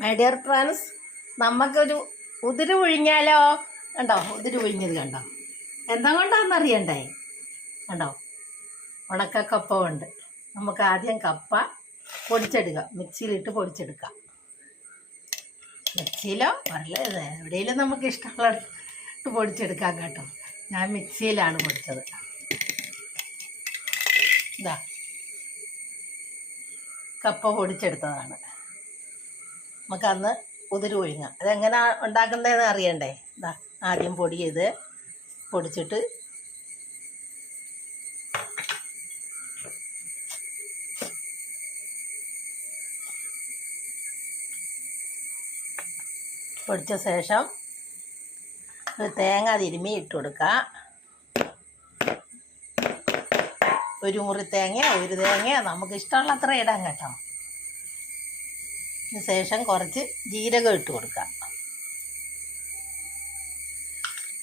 My dear friends, നമുക്കൊരു ഉതിര് ഒഴിഞ്ഞാലോ? കണ്ടോ, ഉതിര് ഒഴിഞ്ഞത് കണ്ടോ? എന്താ കൊണ്ടാണെന്നറിയണ്ടേ? കണ്ടോ, ഉണക്കക്കപ്പ ഉണ്ട്. നമുക്ക് ആദ്യം കപ്പ പൊടിച്ചെടുക്കാം, മിക്സിയിലിട്ട് പൊടിച്ചെടുക്കാം. മിക്സിയിലോ എവിടെയെങ്കിലും നമുക്ക് ഇഷ്ടമുള്ള പൊടിച്ചെടുക്കാം കേട്ടോ. ഞാൻ മിക്സിയിലാണ് പൊടിച്ചത്. ഇതാ കപ്പ പൊടിച്ചെടുത്തതാണ്. നമുക്കന്ന് ഉതിര് ഒഴുങ്ങാം. അതെങ്ങനെ ഉണ്ടാക്കുന്നതെന്ന് അറിയണ്ടേ? ഇതാ ആദ്യം പൊടിയത് പൊടിച്ചിട്ട് പൊടിച്ച ശേഷം തേങ്ങ തിരുമ്മി ഇട്ട് കൊടുക്കുക. ഒരു മുറി തേങ്ങയോ ഒരു തേങ്ങയോ നമുക്ക് ഇഷ്ടമുള്ള അത്ര ഇടാം കേട്ടോ. അതിന് ശേഷം കുറച്ച് ജീരകം ഇട്ട് കൊടുക്കുക.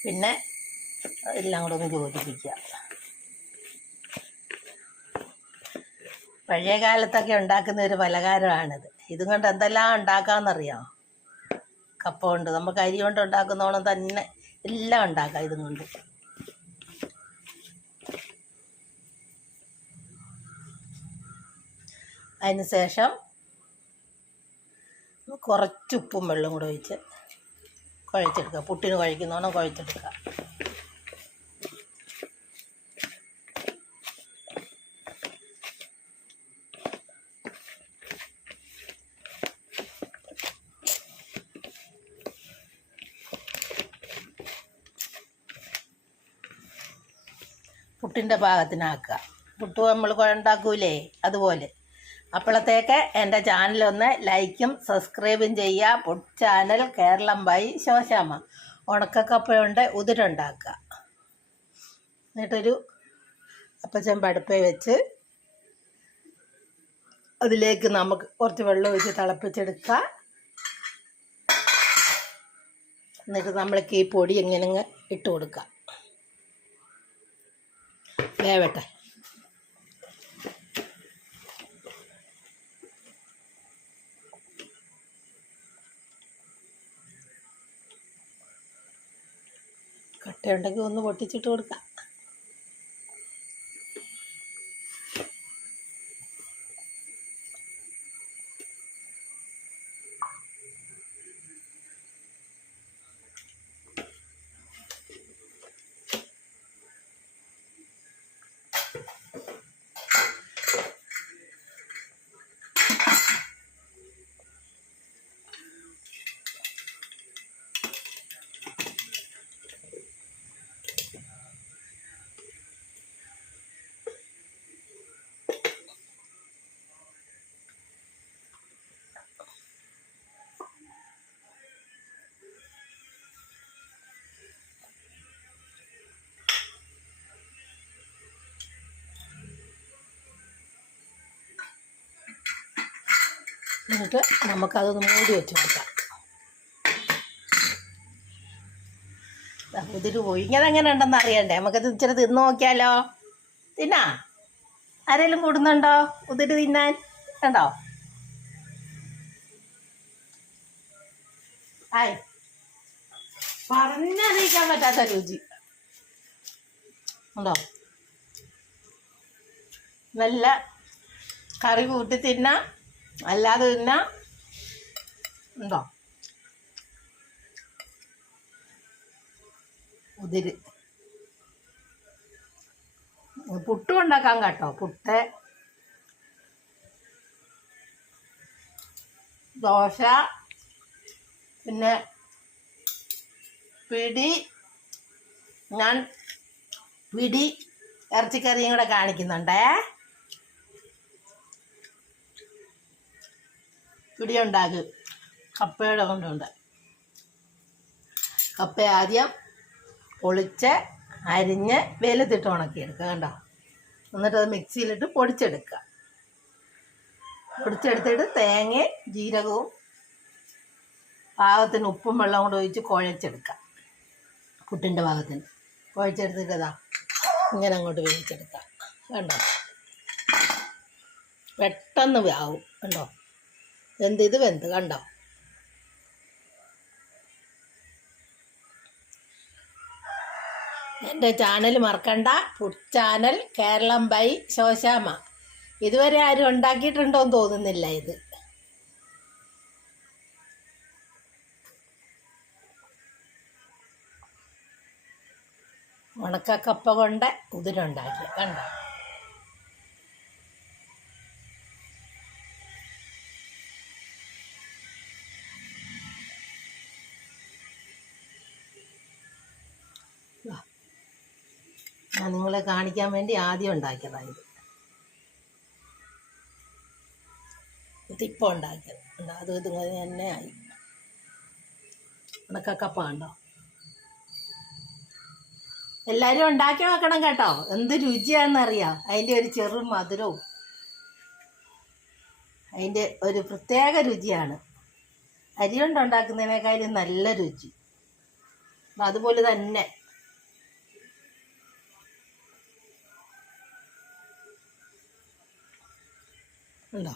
പിന്നെ എല്ലാം കൂടെ ഒന്ന് യോജിപ്പിക്കുക. പഴയ കാലത്തൊക്കെ ഉണ്ടാക്കുന്ന ഒരു പലഹാരമാണിത്. ഇതും കൊണ്ട് എന്തെല്ലാം ഉണ്ടാക്കാമെന്നറിയാമോ? കപ്പ കൊണ്ട് നമുക്ക് അരി കൊണ്ട് ഉണ്ടാക്കുന്നോണം തന്നെ എല്ലാം ഉണ്ടാക്കാം ഇതും കൊണ്ട്. അതിന് ശേഷം കുറച്ച് ഉപ്പും വെള്ളം കൂടെ ഒഴിച്ച് കുഴച്ചെടുക്കുക. പുട്ടിന് കുഴക്കുന്നോണം കുഴച്ചെടുക്കുക. പുട്ടിൻ്റെ പാകത്തിനാക്കുക. പുട്ട് നമ്മൾ ഉണ്ടാക്കൂലേ അതുപോലെ. അപ്പോഴത്തേക്ക് എൻ്റെ ചാനലൊന്ന് ലൈക്കും സബ്സ്ക്രൈബും ചെയ്യുക. Puttu channel Keralam by Shoshamma. ഉണക്കക്കപ്പയുണ്ട് ഉതിരുണ്ടാക്കുക. എന്നിട്ടൊരു അപ്പച്ചൻ അടുപ്പേ വെച്ച് അതിലേക്ക് നമുക്ക് കുറച്ച് വെള്ളം ഒഴിച്ച് തിളപ്പിച്ചെടുക്കുക. എന്നിട്ട് നമ്മൾക്ക് ഈ പൊടി എങ്ങനെ ഇട്ട് കൊടുക്കുക. വേവട്ടെ. കട്ടയുണ്ടെങ്കിൽ ഒന്ന് പൊട്ടിച്ചിട്ട് കൊടുക്കാം. എന്നിട്ട് നമുക്കതൊന്ന് മൂടി വെച്ച് കൊടുക്കാം. ഉതിര് ഒഴിഞ്ഞതെങ്ങനെ ഉണ്ടെന്ന് അറിയണ്ടേ? നമുക്കത് ഇച്ചിരി തിന്ന് നോക്കിയാലോ? തിന്നാ ആരെങ്കിലും കൂടുന്നുണ്ടോ ഉതിര് തിന്നാൻ? കണ്ടോ? ആയി പറഞ്ഞറിയിക്കാൻ പറ്റാത്ത രുചി ഉണ്ടോ? നല്ല കറി കൂട്ടി തിന്നാ, അല്ലാതെ തിന്നാ. ഉണ്ടോ ഉതിര്? പുട്ടും ഉണ്ടാക്കാം കേട്ടോ. പുട്ട്, ദോശ, പിന്നെ പിടി. ഞാൻ പിടി ഇറച്ചിക്കറിയും കൂടെ കാണിക്കുന്നുണ്ടേ. പിടി ഉണ്ടാക്കും കപ്പയുടെ കൊണ്ടുണ്ട്. കപ്പ ആദ്യം പൊളിച്ച് അരിഞ്ഞ് വെയിലത്തിട്ട് ഉണക്കിയെടുക്കുക. കണ്ടോ? എന്നിട്ടത് മിക്സിയിലിട്ട് പൊടിച്ചെടുക്കുക. പൊടിച്ചെടുത്തിട്ട് തേങ്ങയും ജീരകവും പാകത്തിന് ഉപ്പും വെള്ളം കൂടെ ഒഴിച്ച് കുഴച്ചെടുക്കുക. പുട്ടിൻ്റെ പാകത്തിന് കുഴച്ചെടുത്തിട്ട് ഇതാ ഇങ്ങനെ അങ്ങോട്ട് വേവിച്ചെടുക്കുക. കണ്ടോ? പെട്ടെന്ന് ആവും. കണ്ടോ? ഇത് വെന്ത് കണ്ടോ? എൻ്റെ ചാനൽ മറക്കണ്ട, food channel Keralam by Shoshamma. ഇതുവരെ ആരും ഉണ്ടാക്കിയിട്ടുണ്ടോ എന്ന് തോന്നുന്നില്ല ഇത്. ഉണക്കക്കപ്പ കൊണ്ട് ഉതിരുണ്ടാക്കി കണ്ടോ. ഞാൻ നിങ്ങളെ കാണിക്കാൻ വേണ്ടി ആദ്യം ഉണ്ടാക്കിയതാണ് ഇതിപ്പോൾ ഉണ്ടാക്കിയത്. അതും ഇതുപോലെ തന്നെ ആയി. ഉണക്കക്കപ്പ കണ്ടോ. എല്ലാവരും ഉണ്ടാക്കി നോക്കണം കേട്ടോ. എന്ത് രുചിയാണെന്നറിയാം. അതിൻ്റെ ഒരു ചെറു മധുരവും അതിൻ്റെ ഒരു പ്രത്യേക രുചിയാണ്. അരി കൊണ്ട് ഉണ്ടാക്കുന്നതിനേക്കാളും നല്ല രുചി. അതുപോലെ തന്നെ ഉണ്ടോ.